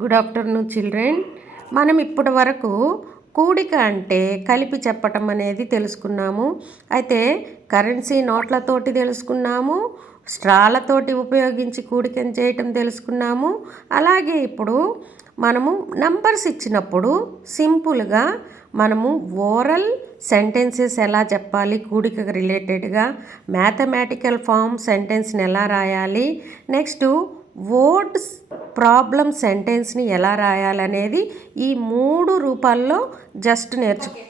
Good afternoon children. మనం ఇప్పటి వరకు కూడిక అంటే కలిపి చెప్పటం అనేది తెలుసుకున్నాము. అయితే కరెన్సీ నోట్లతోటి తెలుసుకున్నాము, స్ట్రాలతోటి ఉపయోగించి కూడికను చేయటం తెలుసుకున్నాము. అలాగే ఇప్పుడు మనము నంబర్స్ ఇచ్చినప్పుడు సింపుల్గా మనము ఓరల్ సెంటెన్సెస్ ఎలా చెప్పాలి, కూడికకు రిలేటెడ్గా మ్యాథమెటికల్ ఫామ్ సెంటెన్స్ని ఎలా రాయాలి, నెక్స్ట్ వర్డ్స్ ప్రాబ్లం సెంటెన్స్ని ఎలా రాయాలనేది ఈ 3 రూపాల్లో జస్ట్ నేర్చుకో.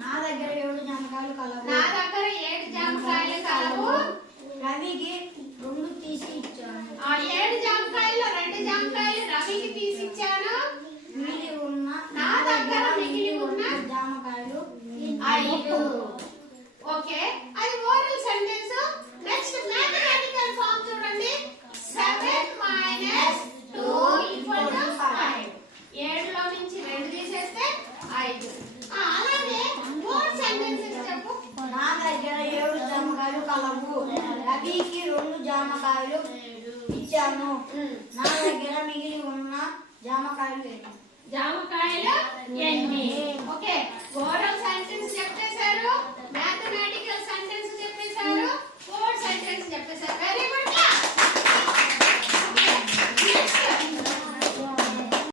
నా దగ్గర 7 జామకాయలు కలవు. నా దగ్గర 7 జామకాయలు కలవు. రవికి 2 తీసి ఇచ్చాను. ఆ 7 జామకాయల్లో 2 జామకాయలు రవికి తీసి ఇచ్చాను. నా దగ్గర మిగిలి ఉన్న జామకాయలు 5. ఓకే, అది oral sentence. Next mathematical form చూడండి. 7 - 2 = 5. 7 లో నుంచి 2 తీసేస్తే 5. అలాగే వర్డ్ సెంటెన్సెస్ చెప్పు. నా దగ్గర 7 జామకాయలు కలవు. రవికి 2 జామకాయలు ఇచ్చాను. నా దగ్గర మిగిలి ఉన్న జామకాయలు ఎన్ని?